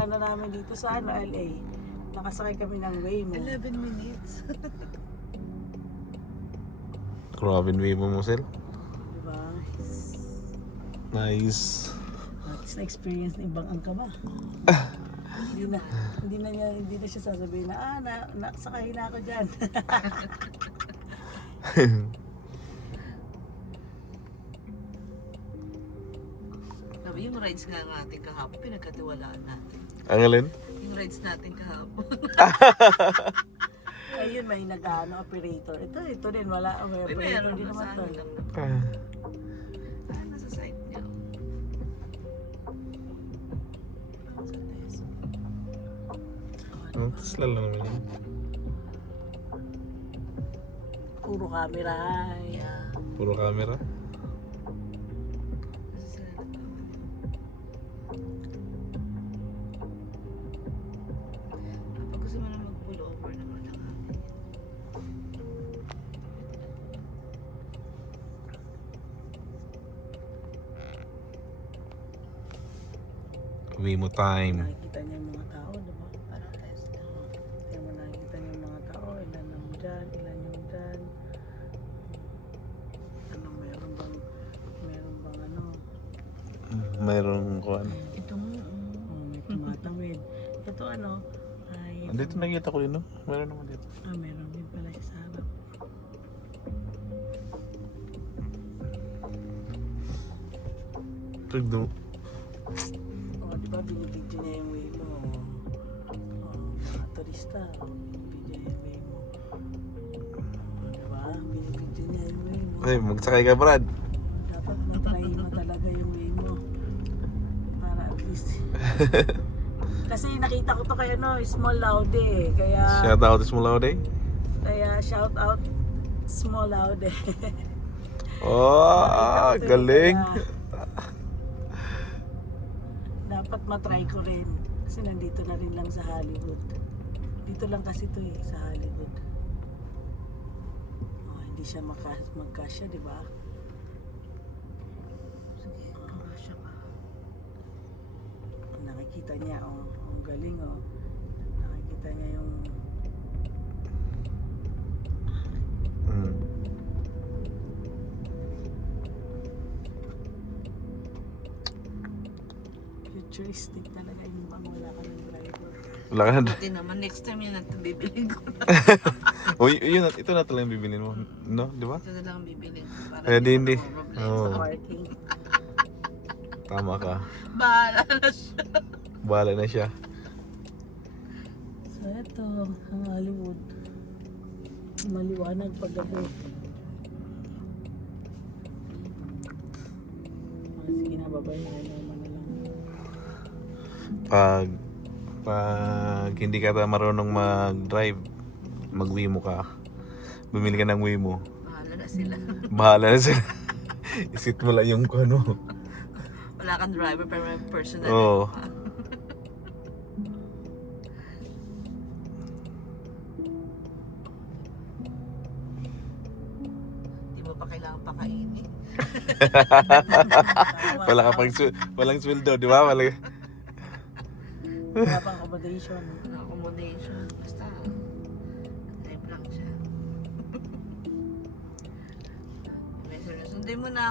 ano namin dito sa LA. Nakasakay kami ng Waymo. 11 minutes. Grabe yung Waymo mo, Sel. Diba? Nice. At sa experience ng ibang angka ba? Hindi na siya sasabihin na sakay na ako dyan. Sabi, yung rides nga natin kahapon, pinagkatiwalaan natin. Ang alin? Yung rides natin kahapon. Ayun, may operator. Ito din, wala. May Uy, operator meron din na naman sa to. ano lang. Nasa site niya. Tesla lang naman yun. Puro camera. Yeah. Puro camera. Nasa sila nagkamali. Kapag gusto mo na mag-pull over naman lang natin. Waymo time. Nakikita niya yung mga tao, diba? Parang Tesla. Kaya mo nakikita niya yung mga tao, ilan ang dyan, ilan yung dyan. Ano, meron bang ano, Mayroong kuhan. Ito mo. may tumatawid. Ito ano, ay, Dito nakikita ko din, no? Meron naman dito. meron din pala siya sa harap. Trigdo. Diba, binibidyo niya yung way mo. Mga turista, binibidyo niya yung way mo. Diba, binibidyo niya yung way mo. Ay, magsakay ka, Brad. Dapat matry mo talaga yung way mo. Para at least. Kasi nakita ko to kay Small Laude eh. Kaya Shout out to Smolaude. shout out Small Laude. Oh, galing. Dapat matry ko rin. Kasi nandito na rin lang sa Hollywood. Dito lang kasi to sa Hollywood. Hindi siya magkasya, di ba? Sige, kamasya ka. Nakikita niya, ang galing, Nakikita niya yung futuristic talaga yung pang wala ka ng driver. Wala ka na. Buti naman, next time yan natin bibilin ko na. Uy, ito na talagang bibilin mo. No, di ba? Ito na lang ang bibilin ko. Para Kaya hindi. ako problema. Oo. Sa parking. Tama ka. Bahala na siya. Bahala na siya. So ito, ang Hollywood. Maliwanag paggabi. Sige na, babayaran naman na lang. Pag hindi ka marunong mag-drive, mag-Waymo ka. Bumili ka ng Waymo. Bahala na sila. Bahala na sila. Isit mo lang yung ano. Wala kang driver pero may personal. Oo. Di mo pa kailangan pakainin. Walang sweldo, di ba? Wala pang accommodation. Accommodation. Basta, drive lang siya. Sundin mo na